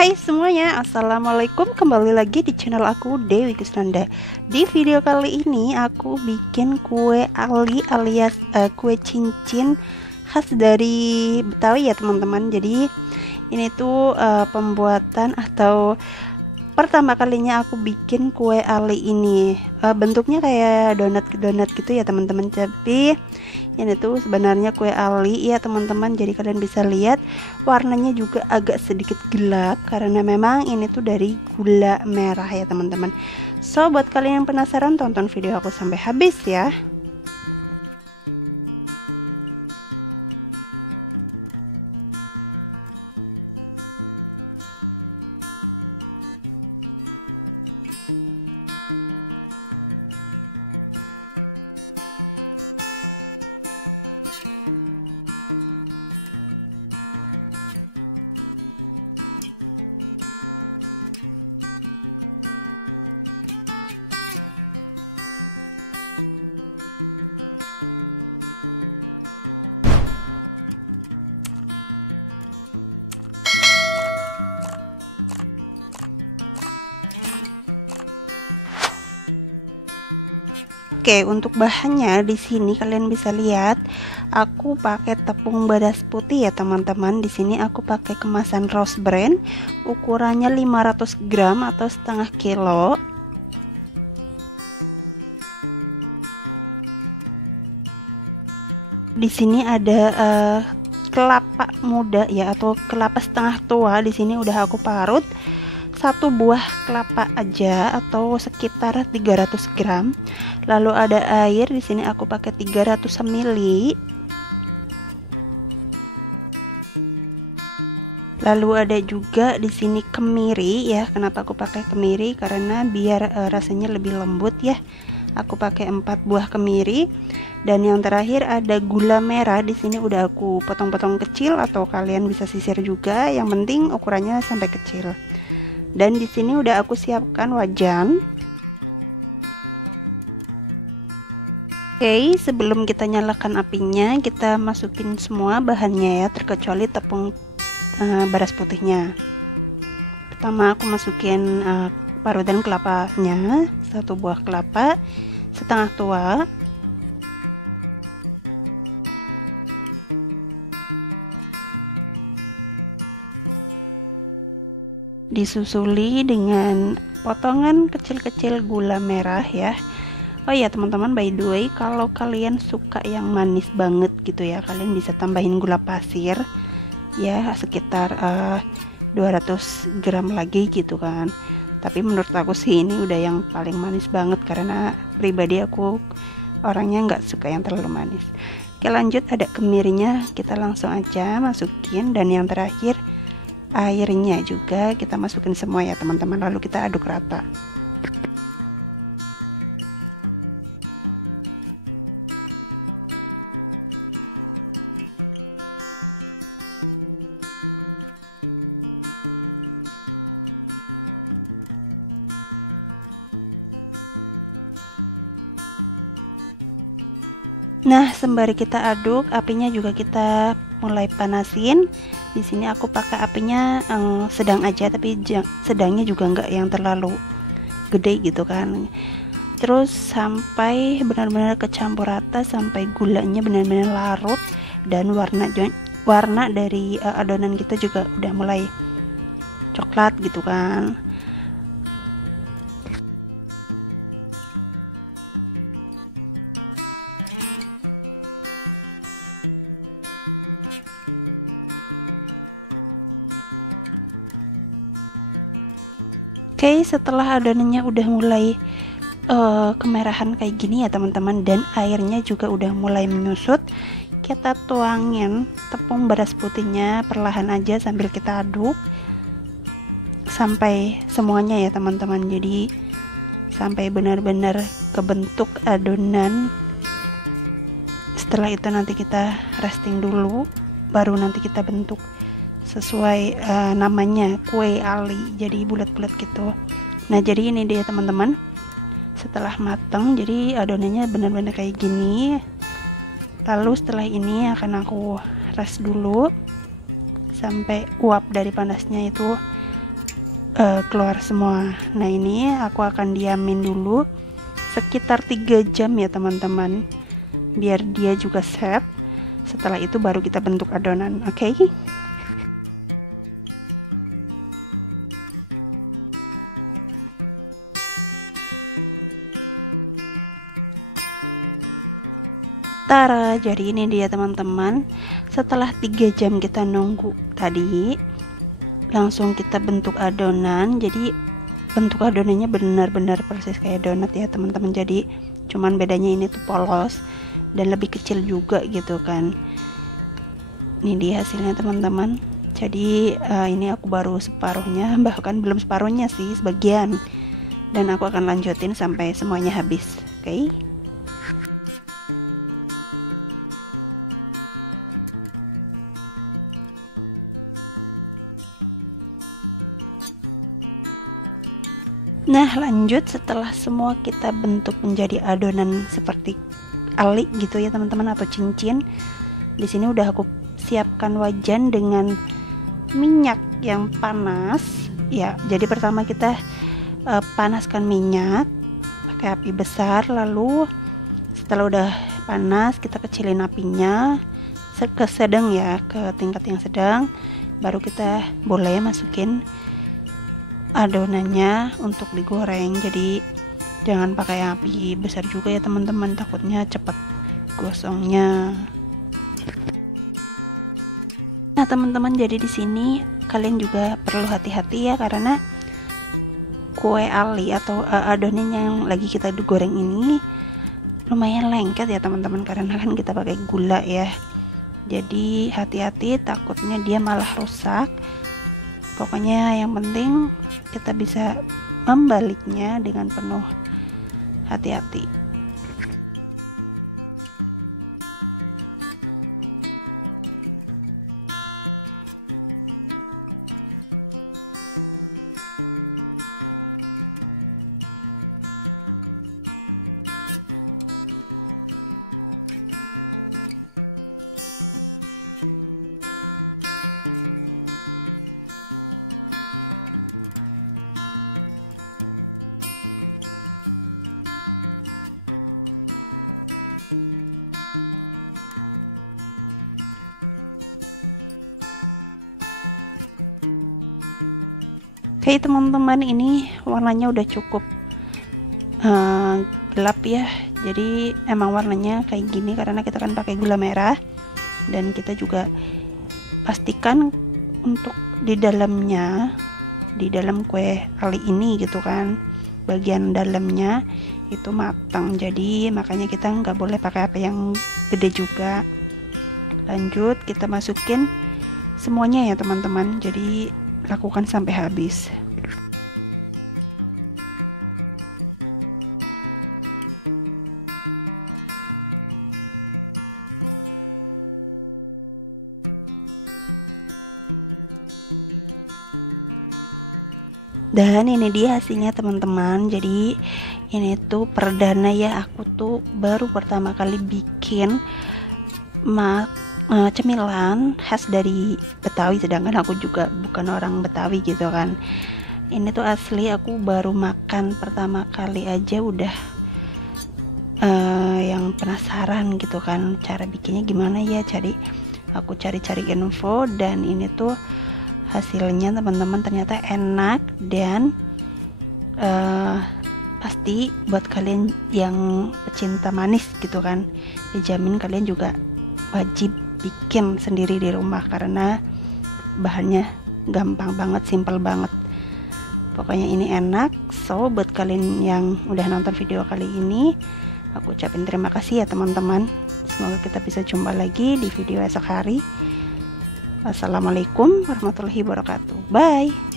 Hai semuanya, assalamualaikum, kembali lagi di channel aku Dewi Kusnanda. Di video kali ini aku bikin kue ali alias kue cincin khas dari Betawi ya teman-teman. Jadi ini tuh pembuatan atau pertama kalinya aku bikin kue ali ini. Bentuknya kayak donat gitu ya teman-teman, tapi ini tuh sebenarnya kue ali ya teman-teman. Jadi kalian bisa lihat warnanya juga agak sedikit gelap karena memang ini tuh dari gula merah ya teman-teman. So buat kalian yang penasaran, tonton video aku sampai habis ya. Oke, untuk bahannya di sini kalian bisa lihat aku pakai tepung beras putih ya teman-teman. Di sini aku pakai kemasan Rose Brand, ukurannya 500 gram atau setengah kilo. Di sini ada kelapa muda ya atau kelapa setengah tua. Di sini udah aku parut. Satu buah kelapa aja atau sekitar 300 gram. Lalu ada air, di sini aku pakai 300 ml. Lalu ada juga di sini kemiri ya. Kenapa aku pakai kemiri? Karena biar rasanya lebih lembut ya. Aku pakai 4 buah kemiri. Dan yang terakhir ada gula merah. Di sini udah aku potong-potong kecil atau kalian bisa sisir juga. Yang penting ukurannya sampai kecil. Dan di sini udah aku siapkan wajan. Oke, sebelum kita nyalakan apinya, kita masukin semua bahannya ya, terkecuali tepung beras putihnya. Pertama aku masukin parutan kelapanya, 1 buah kelapa setengah tua. Disusuli dengan potongan kecil-kecil gula merah ya. Oh ya teman-teman, by the way, kalau kalian suka yang manis banget gitu ya, kalian bisa tambahin gula pasir ya, sekitar 200 gram lagi gitu kan. Tapi menurut aku sih ini udah yang paling manis banget karena pribadi aku orangnya nggak suka yang terlalu manis. Oke, lanjut, ada kemirinya, kita langsung aja masukin. Dan yang terakhir airnya juga kita masukin semua ya teman-teman, lalu kita aduk rata. Nah, sembari kita aduk, apinya juga kita mulai panasin. Di sini aku pakai apinya sedang aja, tapi sedangnya juga enggak yang terlalu gede gitu kan. Terus sampai benar-benar kecampur rata, sampai gulanya benar-benar larut dan warna dari adonan kita juga udah mulai coklat gitu kan. Oke, setelah adonannya udah mulai kemerahan kayak gini ya teman-teman, dan airnya juga udah mulai menyusut, kita tuangin tepung beras putihnya perlahan aja sambil kita aduk sampai semuanya ya teman-teman. Jadi sampai benar-benar kebentuk adonan. Setelah itu nanti kita resting dulu, baru nanti kita bentuk sesuai namanya, kue ali, jadi bulat-bulat gitu. Nah, jadi ini dia teman-teman, setelah matang jadi adonannya benar-benar kayak gini. Lalu setelah ini akan aku res dulu sampai uap dari panasnya itu keluar semua. Nah, ini aku akan diamin dulu sekitar 3 jam ya teman-teman, biar dia juga set. Setelah itu baru kita bentuk adonan. Oke. Tara, jadi ini dia teman-teman. Setelah 3 jam kita nunggu tadi, langsung kita bentuk adonan. Jadi bentuk adonannya benar-benar persis kayak donat ya teman-teman. Jadi cuman bedanya ini tuh polos dan lebih kecil juga gitu kan. Ini dia hasilnya teman-teman. Jadi ini aku baru separuhnya, bahkan belum separuhnya sih, sebagian. Dan aku akan lanjutin sampai semuanya habis. Oke. Nah, lanjut setelah semua kita bentuk menjadi adonan seperti ali gitu ya teman-teman, atau cincin. Di sini udah aku siapkan wajan dengan minyak yang panas ya. Jadi pertama kita panaskan minyak pakai api besar, lalu setelah udah panas kita kecilin apinya ke sedang ya, ke tingkat yang sedang. Baru kita boleh masukin adonannya untuk digoreng. Jadi jangan pakai api besar juga ya teman-teman, takutnya cepat gosongnya. Nah teman-teman, jadi di sini kalian juga perlu hati-hati ya, karena kue ali atau adonan yang lagi kita goreng ini lumayan lengket ya teman-teman, karena kan kita pakai gula ya. Jadi hati-hati, takutnya dia malah rusak. Pokoknya yang penting kita bisa membaliknya dengan penuh hati-hati. Oke teman-teman, ini warnanya udah cukup gelap ya. Jadi emang warnanya kayak gini karena kita kan pakai gula merah. Dan kita juga pastikan untuk di dalamnya, di dalam kue ali ini gitu kan, bagian dalamnya itu matang. Jadi makanya kita nggak boleh pakai api yang gede juga. Lanjut kita masukin semuanya ya teman-teman, jadi lakukan sampai habis. Dan ini dia hasilnya teman-teman. Jadi ini tuh perdana ya, aku tuh baru pertama kali bikin cemilan khas dari Betawi, sedangkan aku juga bukan orang Betawi gitu kan. Ini tuh asli aku baru makan pertama kali aja udah yang penasaran gitu kan, cara bikinnya gimana ya. Jadi aku cari-cari info, dan ini tuh hasilnya teman-teman ternyata enak. Dan pasti buat kalian yang pecinta manis gitu kan, dijamin kalian juga wajib bikin sendiri di rumah, karena bahannya gampang banget, simple banget. Pokoknya ini enak. So buat kalian yang udah nonton video kali ini, aku ucapin terima kasih ya teman-teman. Semoga kita bisa jumpa lagi di video esok hari. Wassalamualaikum warahmatullahi wabarakatuh. Bye.